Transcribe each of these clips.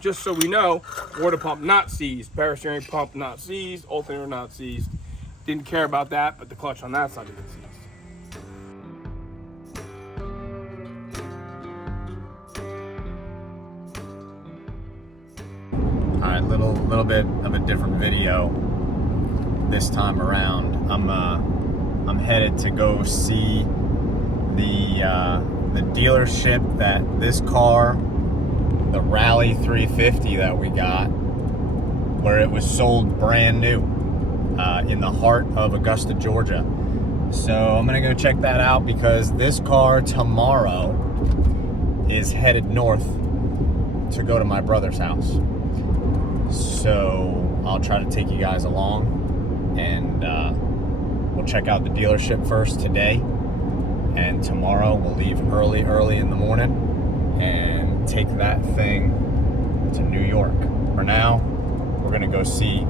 just so we know, water pump not seized, power steering pump not seized, alternator not seized. Didn't care about that, but the clutch on that side of it seized. All right, little bit of a different video this time around. I'm headed to go see the dealership that this car, the Rallye 350 that we got, where it was sold brand new in the heart of Augusta, Georgia. So I'm gonna go check that out because this car tomorrow is headed north to go to my brother's house. So I'll try to take you guys along, and we'll check out the dealership first today, and tomorrow we'll leave early in the morning and take that thing to New York. For now, we're gonna go see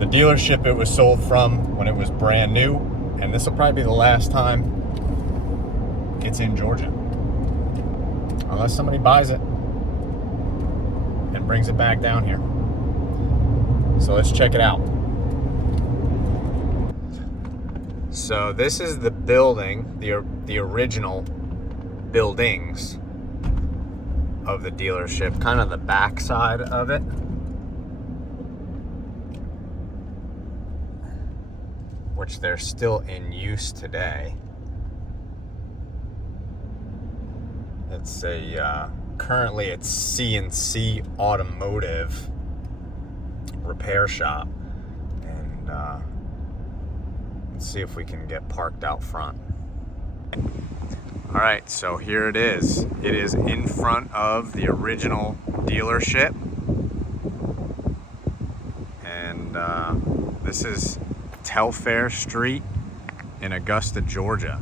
the dealership it was sold from when it was brand new, and this will probably be the last time it's in Georgia, unless somebody buys it and brings it back down here. So let's check it out. So this is the building, the original buildings of the dealership, kind of the back side of it. Which they're still in use today. It's currently it's C&C Automotive repair shop, and let's see if we can get parked out front. All right, so here it is. It is in front of the original dealership, and this is Telfair Street in Augusta, Georgia.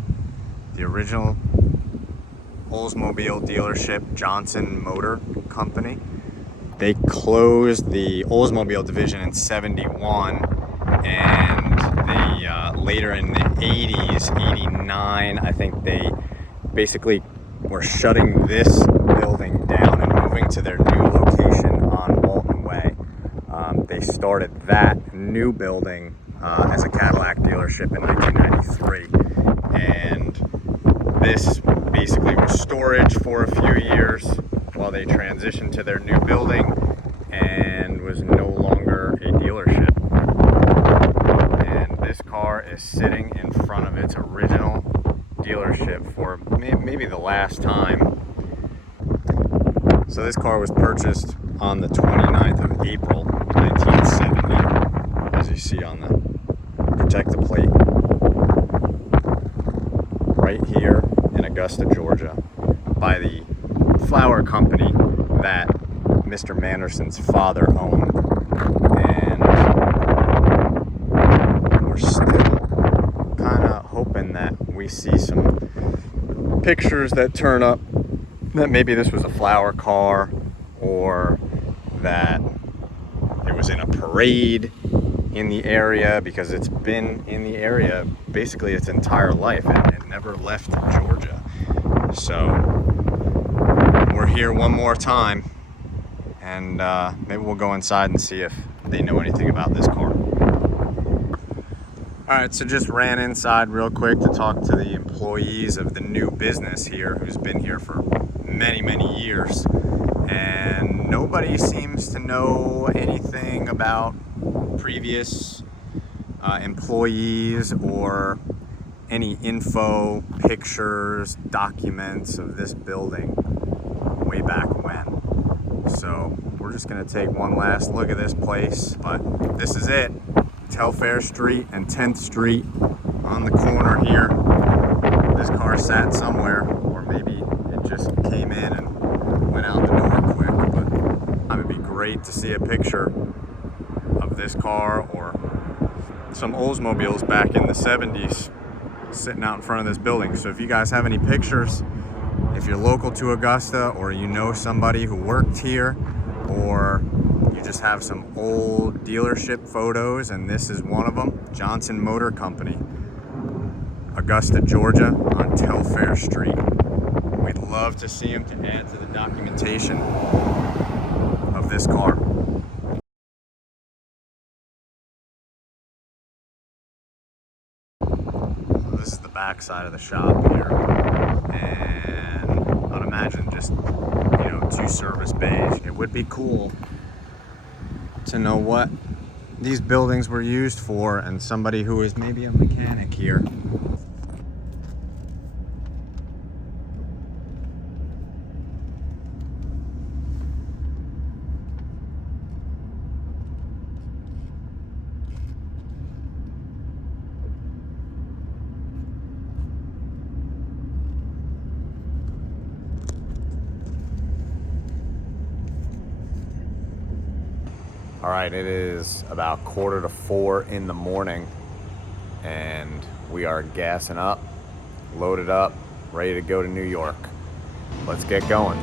The original Oldsmobile dealership, Johnson Motor Company. They closed the Oldsmobile division in '71, and later in the '80s, '89, I think they basically were shutting this building down and moving to their new location on Walton Way. They started that new building as a Cadillac dealership in 1993, and this basically was storage for a few years while they transitioned to their new building and was no longer a dealership. And this car is sitting in front of its original dealership for maybe the last time. So this car was purchased on the 29th of April 1970, as you see on the protective plate, right here in Augusta, Georgia, by the flour company that Mr. Manderson's father owned. And we're still kind of hoping that we see some pictures that turn up that maybe this was a flour car, or that it was in a parade in the area, because it's been in the area basically its entire life. It never left Georgia. So we're here one more time, and maybe we'll go inside and see if they know anything about this car. All right, so just ran inside real quick to talk to the employees of the new business here, who's been here for many years, and nobody seems to know anything about previous employees or any info, pictures, documents of this building way back when. So we're just gonna take one last look at this place, but this is it. Telfair Street and 10th Street on the corner here. This car sat somewhere, or maybe it just came in and went out the door quick, but it would be great to see a picture of this car or some Oldsmobiles back in the 70s sitting out in front of this building. So if you guys have any pictures, if you're local to Augusta, or you know somebody who worked here, or you just have some old dealership photos and this is one of them, Johnson Motor Company, Augusta, Georgia, on Telfair Street. We'd love to see them to add to the documentation of of this car. This is the back side of the shop here, and I'd imagine just, you know, 2 service bays. It would be cool to know what these buildings were used for, and somebody who is maybe a mechanic here. All right, it is about 3:45 in the morning, and we are gassing up, loaded up, ready to go to New York. Let's get going.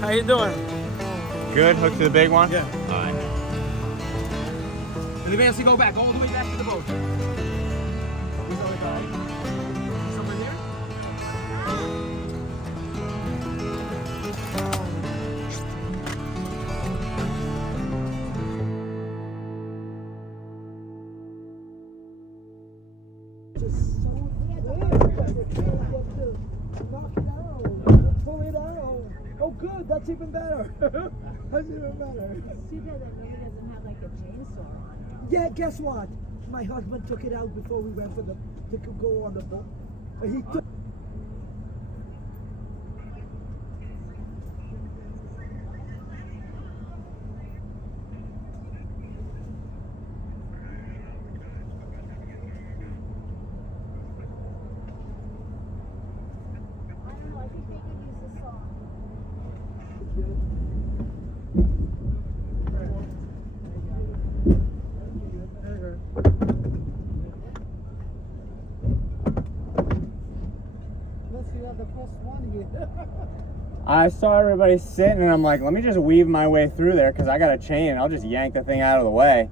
How you doing? Good, hook to the big one? Yeah. All right. And the man to go back, all the way back to the boat. Where's the other guy? Somewhere here? Pull it out. Oh, good. That's even better. That's even better. It's too bad that Louis doesn't have like a chainsaw on. Yeah, guess what? My husband took it out before we went to go on the boat. He took. I don't know, I think they could use the saw. Unless you have the first one here. I saw everybody sitting, and I'm like, let me just weave my way through there, because I got a chain, and I'll just yank the thing out of the way.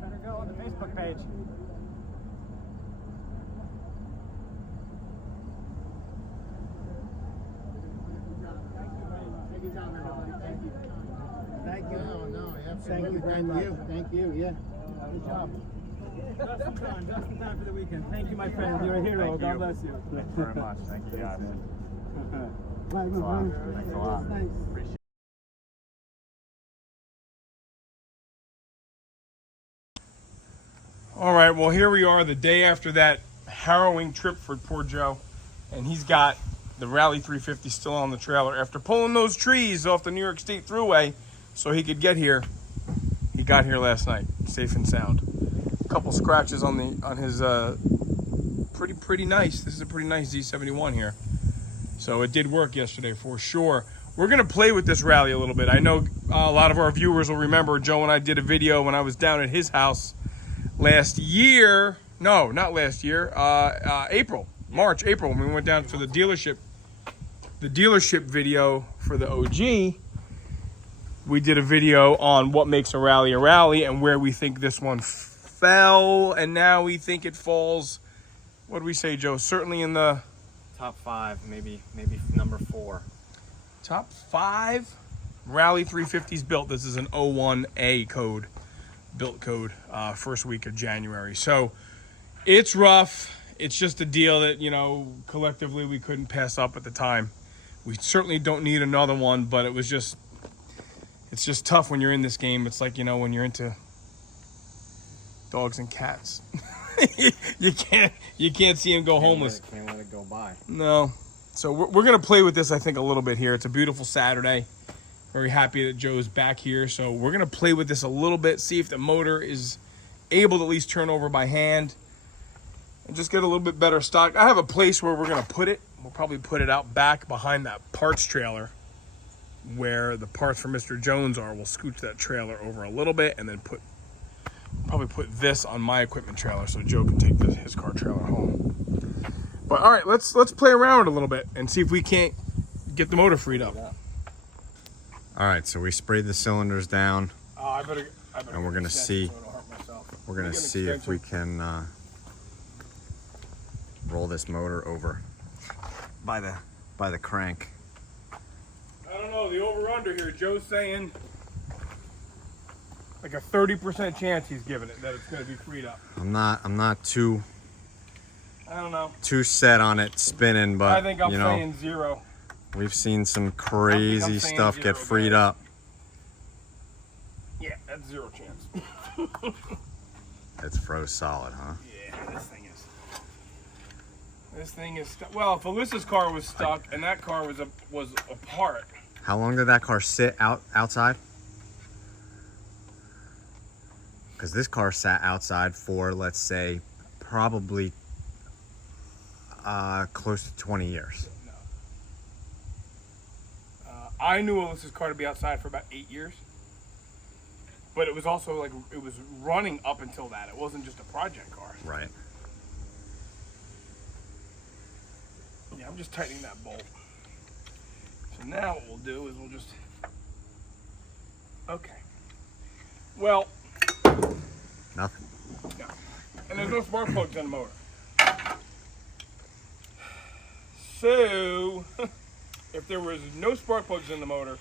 Better go on the Facebook page. Thank you. No, absolutely. Thank you. Yeah. Good job. Just in time for the weekend. Thank you, my friend. You're a hero. God bless you. Thank you very much. Thank you, guys. Thanks a lot. Thanks a lot. Nice. Appreciate it. All right, well, here we are the day after that harrowing trip for poor Joe. And he's got the Rallye 350 still on the trailer. After pulling those trees off the New York State Thruway so he could get here, he got here last night, safe and sound. A couple scratches on his pretty nice. This is a pretty nice Z71 here. So it did work yesterday for sure. We're gonna play with this Rallye a little bit. I know a lot of our viewers will remember Joe and I did a video when I was down at his house last year. No, not last year. April. March, April, when we went down to the dealership video for the OG. We did a video on what makes a rally and where we think this one fell, and now we think it falls. What do we say, Joe? Certainly in the top 5, maybe number 4. Top 5 Rally 350s built. This is an 01A code, built code, first week of January. So it's rough. It's just a deal that, you know, collectively we couldn't pass up at the time. We certainly don't need another one, but it's just tough when you're in this game. It's like, you know, when you're into dogs and cats. you can't see them go homeless. Can't let it go by. No. So we're going to play with this, I think, a little bit here. It's a beautiful Saturday. Very happy that Joe's back here. So we're going to play with this a little bit, see if the motor is able to at least turn over by hand and just get a little bit better stock. I have a place where we're going to put it. We'll probably put it out back behind that parts trailer where the parts for Mr. Jones are. We'll scooch that trailer over a little bit and then probably put this on my equipment trailer so Joe can take his car trailer home. But all right, let's play around with it a little bit and see if we can't get the motor freed up. All right, so we sprayed the cylinders down. I better and we're gonna see. So I don't hurt myself. We're gonna see if we can roll this motor over by the crank. I don't know, the over-under here, Joe's saying like a 30% chance he's giving it that it's going to be freed up. I'm not too I don't know. Too set on it spinning, but I think I'm you know, saying 0. we've seen some crazy stuff 0, get freed guys. up. Yeah, that's 0 chance. It's froze solid, huh? Yeah, this thing is stuck. Well, if Alyssa's car was stuck and that car was apart. How long did that car sit outside? Because this car sat outside for, let's say, probably close to 20 years. No. I knew Alyssa's car to be outside for about 8 years. But it was also like, it was running up until that. It wasn't just a project car. Right. Yeah, I'm just tightening that bolt. So now what we'll do is we'll just... Okay. Well... Nothing. No. And there's no spark plugs in the motor. So, if there was no spark plugs in the motor,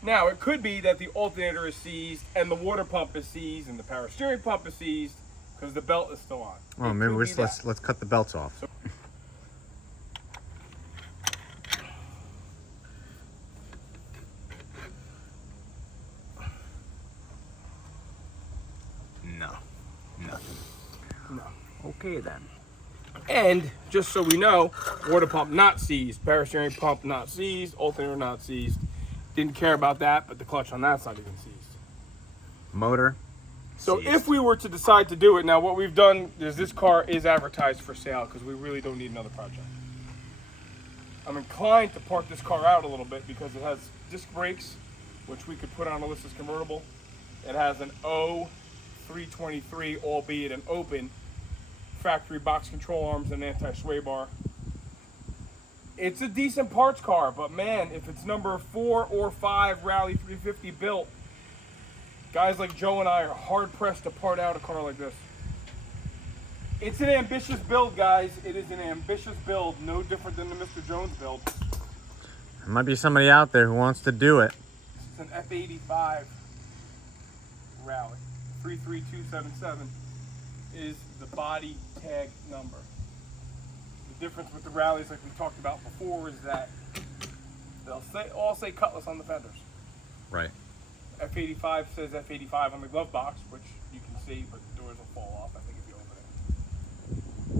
now it could be that the alternator is seized and the water pump is seized and the power steering pump is seized because the belt is still on. Oh, maybe let's cut the belts off. So, No. Nothing. no. Okay then. And just so we know, water pump not seized, power steering pump not seized, alternator not seized. Didn't care about that, but the clutch on that's not even seized. Motor. So seized. if we were to decide to do it, now what we've done is this car is advertised for sale because we really don't need another project. I'm inclined to park this car out a little bit because it has disc brakes, which we could put on Alyssa's convertible. It has an O323, albeit an open, factory box control arms and anti-sway bar. It's a decent parts car, but man, if it's number 4 or 5 Rally 350 built, guys like Joe and I are hard pressed to part out a car like this. It's an ambitious build, guys. It is an ambitious build, no different than the Mr. Jones build. There might be somebody out there who wants to do it. It's an F85 Rally. 33277 is the body tag number. The difference with the Rallies, like we talked about before, is that they'll all say Cutlass on the fenders. Right. F85 says F85 on the glove box, which you can see, but the doors will fall off, I think, if you open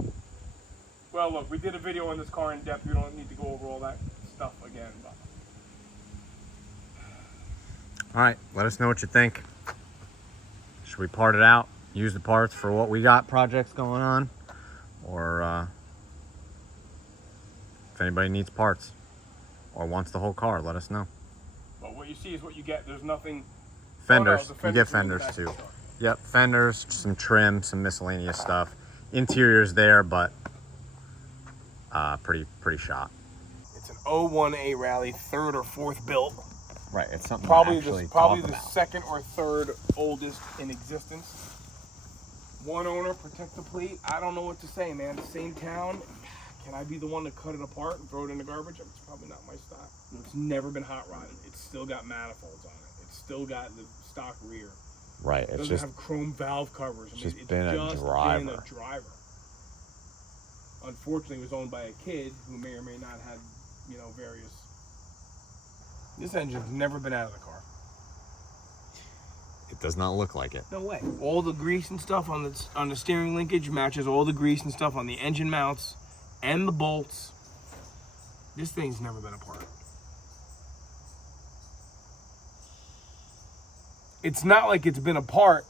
it. Well, look, we did a video on this car in depth. We don't need to go over all that stuff again. But All right. Let us know what you think. Should we part it out? Use the parts for what we got projects going on? Or if anybody needs parts or wants the whole car, let us know. But what you see is what you get. There's nothing... Fenders. Oh, no, the You get fenders are in the fenders back too. of the car. Yep, fenders, some trim, some miscellaneous stuff. Interior's there, but pretty shot. It's an 01A Rallye, third or fourth built. Right, it's something Probably to actually probably talk the about. second or third oldest in existence. One owner, protect the plate. I don't know what to say, man. Same town. Can I be the one to cut it apart and throw it in the garbage? It's probably not my style. It's never been hot rodded. It's still got manifolds on it. It's still got the stock rear. Right, It it's doesn't just have chrome valve covers. I mean, just it's been a just driver. been a driver. Unfortunately, it was owned by a kid who may or may not have, you know, various. This engine's never been out of the car. it does not look like it. No way. All the grease and stuff on the steering linkage matches all the grease and stuff on the engine mounts and the bolts. This thing's never been apart. It's not like it's been apart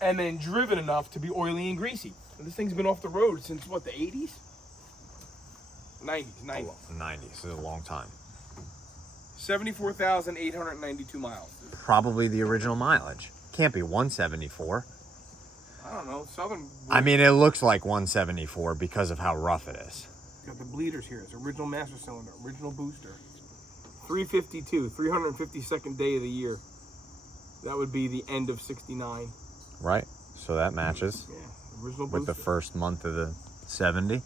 and then driven enough to be oily and greasy. This thing's been off the road since what, the 80s? 90s. 90s, this is a long time. 74,892 miles. Probably the original mileage. Can't be 174. I don't know, Southern. I mean, it looks like 174 because of how rough it is. Got the bleeders here. It's original master cylinder, original booster. 352, 352nd day of the year. That would be the end of 69. Right, so that matches Yeah, original with the booster. first month of the 70.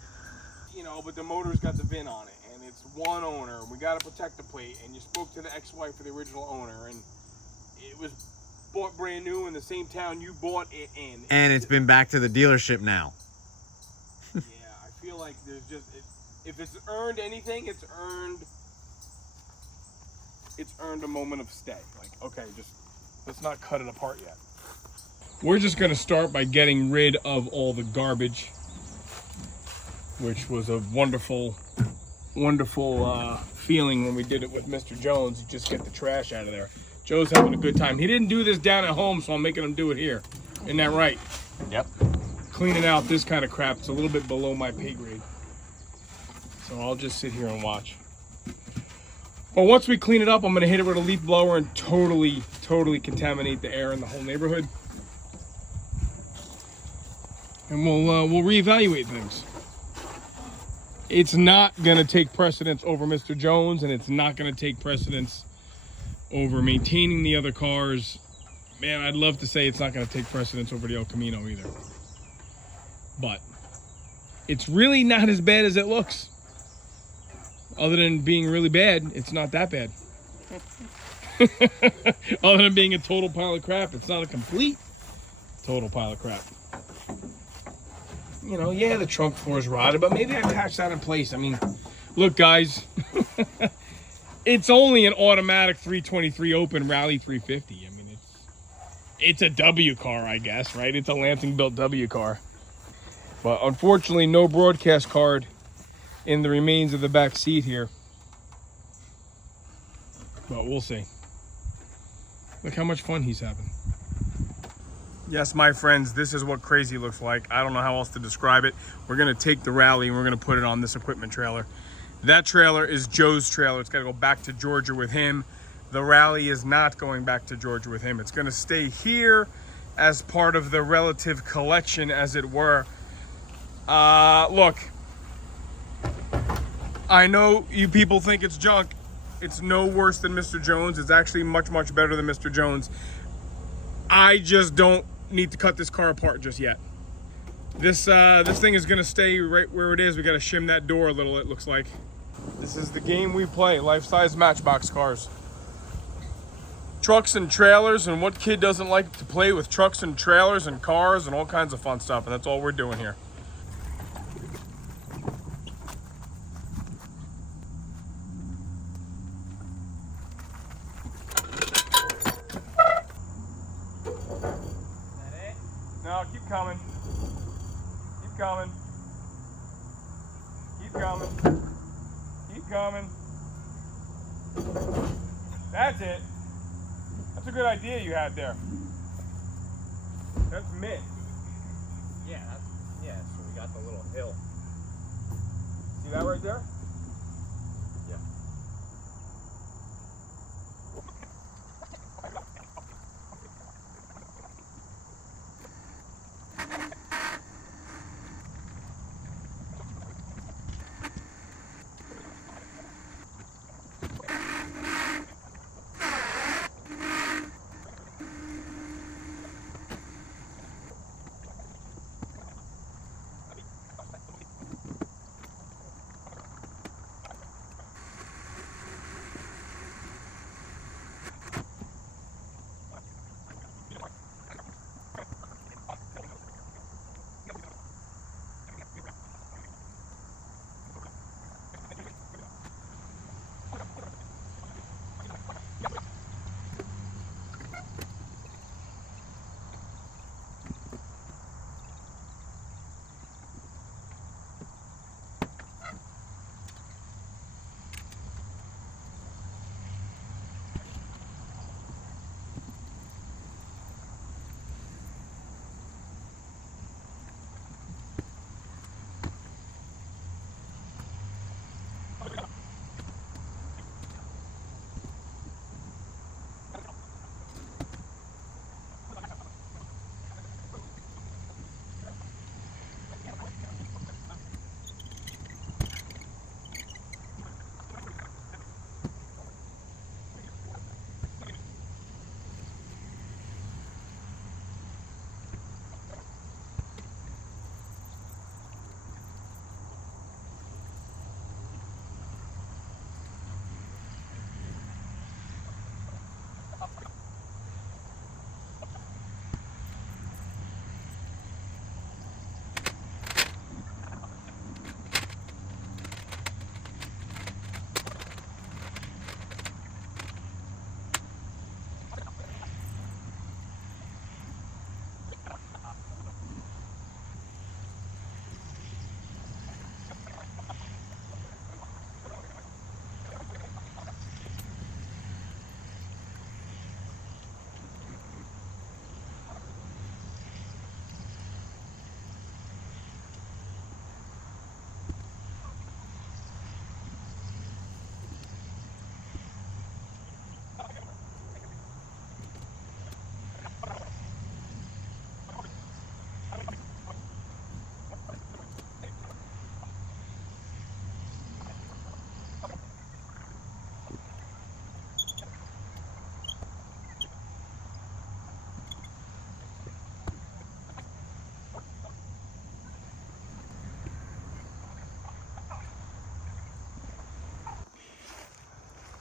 You know, but the motor's got the VIN on it, and it's one owner. We got to protect the plate, and you spoke to the ex-wife of the original owner, and it was bought brand new in the same town you bought it in. And it's been back to the dealership now. Yeah, I feel like there's just, if it's earned anything, it's earned a moment of stay. Like, okay, just let's not cut it apart yet. We're just gonna start by getting rid of all the garbage, which was a wonderful feeling when we did it with Mr. Jones. You just get the trash out of there. Joe's having a good time. He didn't do this down at home, so I'm making him do it here. Isn't that right? Yep. Cleaning out this kind of crap, it's a little bit below my pay grade. So I'll just sit here and watch. But once we clean it up, I'm gonna hit it with a leaf blower and totally contaminate the air in the whole neighborhood. And we'll reevaluate things. It's not gonna take precedence over Mr. Jones, and it's not gonna take precedence over maintaining the other cars. Man, I'd love to say it's not gonna take precedence over the El Camino either. But it's really not as bad as it looks. Other than being really bad, it's not that bad. Other than being a total pile of crap, it's not a complete total pile of crap. You know, yeah, the trunk floor is rotted, but maybe I patched that in place. I mean, look, guys, it's only an automatic 323 open Rallye 350. I mean, it's a W car, I guess, right? It's a Lansing-built W car. But unfortunately, no broadcast card in the remains of the back seat here. But we'll see. Look how much fun he's having. Yes, my friends, this is what crazy looks like. I don't know how else to describe it. We're gonna take the Rallye and we're gonna put it on this equipment trailer. That trailer is Joe's trailer. It's gotta go back to Georgia with him. The Rallye is not going back to Georgia with him. It's gonna stay here as part of the relative collection, as it were. Look, I know you people think it's junk. It's no worse than Mr. Jones. It's actually much better than Mr. Jones. I just don't need to cut this car apart just yet. This thing is gonna stay right where it is. We gotta shim that door a little, it looks like. This is the game we play, life-size Matchbox cars. Trucks and trailers, and what kid doesn't like to play with trucks and trailers and cars and all kinds of fun stuff, and that's all we're doing here. No, keep coming. Keep coming. Keep coming. Keep coming. That's it. That's a good idea you had there. That's mint. Yeah, so we got the little hill. See that right there? Yeah.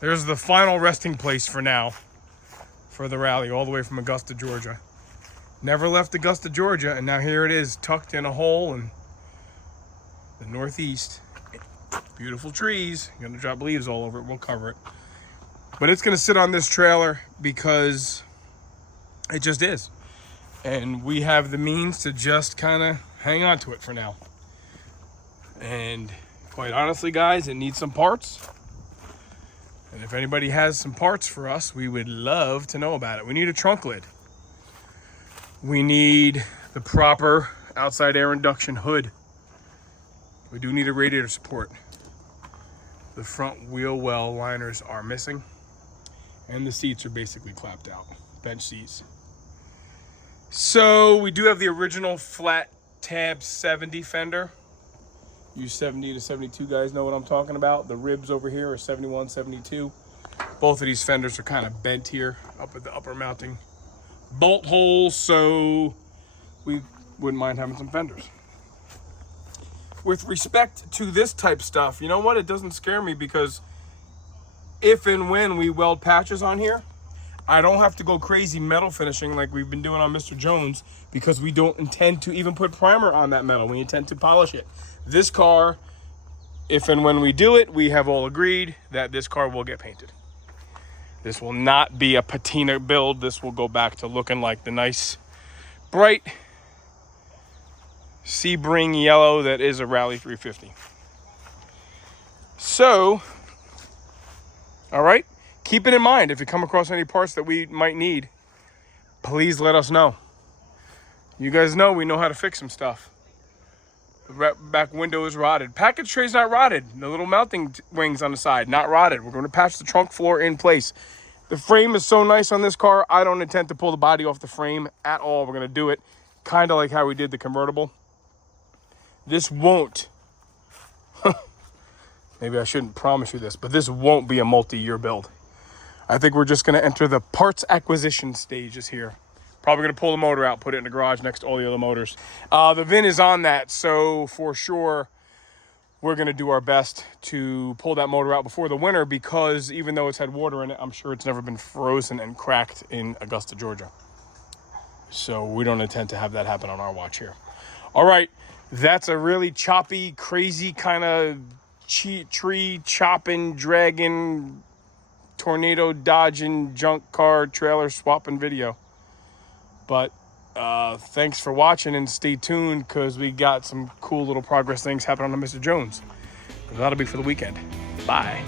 There's the final resting place for now for the Rallye, all the way from Augusta, Georgia. Never left Augusta, Georgia, and now here it is, tucked in a hole in the northeast. Beautiful trees. You're gonna drop leaves all over it. We'll cover it. But it's gonna sit on this trailer because it just is. And we have the means to just kind of hang on to it for now. And quite honestly, guys, it needs some parts. And if anybody has some parts for us, we would love to know about it. We need a trunk lid. We need the proper outside air induction hood. We do need a radiator support. The front wheel well liners are missing. And the seats are basically clapped out. Bench seats. So we do have the original flat tab 70 fender. You 70 to 72 guys know what I'm talking about. The ribs over here are 71, 72. Both of these fenders are kind of bent here up at the upper mounting bolt holes, so we wouldn't mind having some fenders. With respect to this type stuff, you know what? It doesn't scare me because if and when we weld patches on here, I don't have to go crazy metal finishing like we've been doing on Mr. Jones because we don't intend to even put primer on that metal. We intend to polish it. This car, if and when we do it, we have all agreed that this car will get painted. This will not be a patina build. This will go back to looking like the nice, bright Sebring yellow that is a Rallye 350. So, all right, keep it in mind. If you come across any parts that we might need, please let us know. You guys know we know how to fix some stuff. The back window is rotted. Package tray's not rotted. The little mounting wings on the side, not rotted. We're going to patch the trunk floor in place. The frame is so nice on this car, I don't intend to pull the body off the frame at all. We're going to do it kind of like how we did the convertible. This won't, maybe I shouldn't promise you this, but this won't be a multi-year build. I think we're just going to enter the parts acquisition stages here. Probably going to pull the motor out, put it in the garage next to all the other motors. The VIN is on that, so for sure, we're going to do our best to pull that motor out before the winter because even though it's had water in it, I'm sure it's never been frozen and cracked in Augusta, Georgia. So we don't intend to have that happen on our watch here. All right, that's a really choppy, crazy kind of tree chopping, dragging, tornado dodging, junk car trailer swapping video. But thanks for watching and stay tuned because we got some cool little progress things happening on Mr. Jones. That'll be for the weekend. Bye.